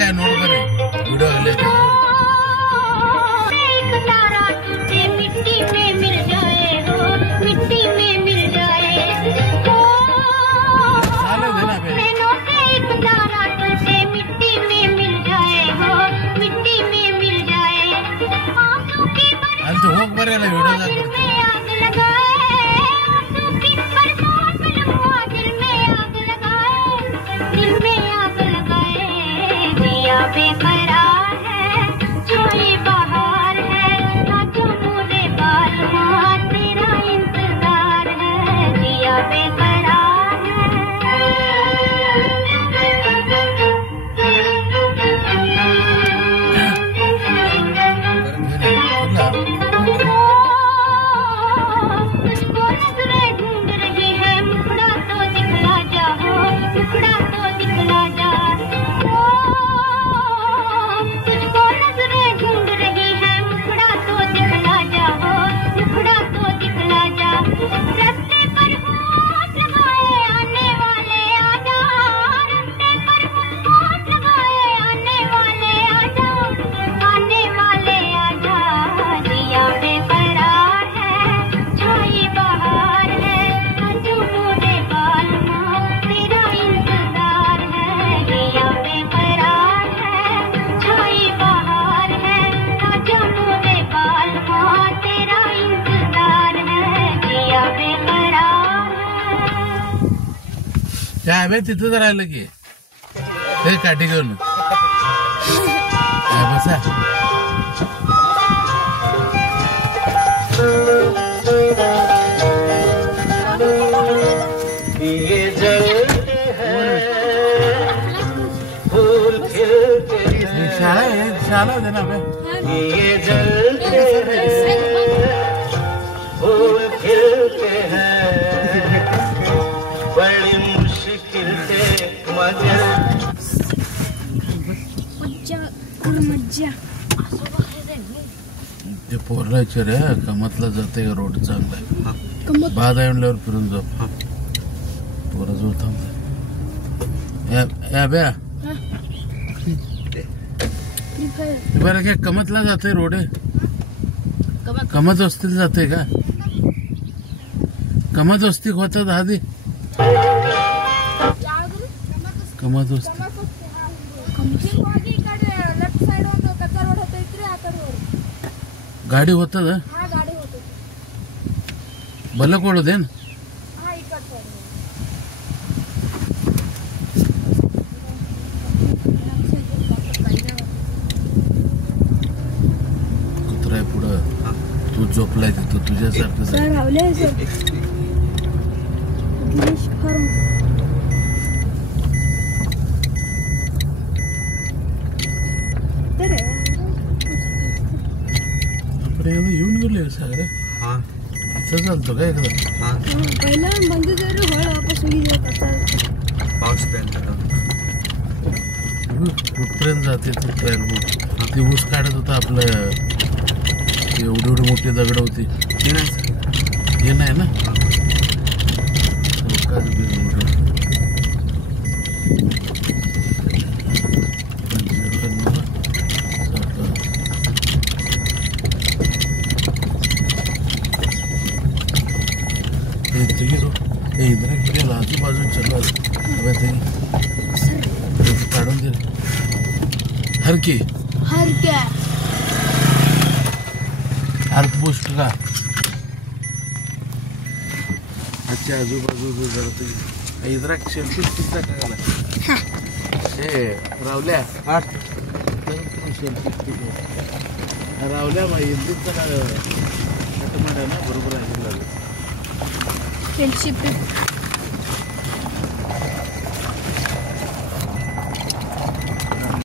काय नोट बरे व्हिडिओ आले तो होग बरे व्हिडिओ बेकरार है छोड़ी बहार है जो मुझे बाल तेरा इंतजार है जिया बेकरार तुझको नजरें ढूंढ रही है मुखड़ा तो दिखला जाओ मुखड़ा तो दिखला जा काय तिथं राहिलं की ते काठी घेऊन बसा ये जलते हैं फूल खिलते हैं शाला दे ना ये जलते हैं फूल खिलते हैं बड़ी मुश्किल से मगर ते पोरला विचार कमतला जाते का रोड चांगला आहे बाद आहे म्हणल्यावर फिरून जाऊ पोरं जोर थांबला बरं काय कमतला जाते रोड आहे कमत वस्तीला जाते का कमत वस्ती होतात आधी कमत वस्ती गाडी होत भलं कोण होते ना कुत्रा पुढं तू झोपलाय तिथं तुझ्यासारखं येऊन गेले सगळं असं चालतो काय पहिला बंद जर वापस पाऊस कुठपर्यंत जाते तू ट्रेन ती ऊस काढत होता आपलं एवढी एवढी मोठी दगड होती हे नाही ना इधर गिरे आजूबाजू चलो काढून दे हर क्या अर्थ पोस्ट का अच्छा आजूबाजू जरा इधर सेल्फी कितना टाकाला रावल्या सेल्फी रावल्या इथं ना बरोबर आहे फ्रेंडशिप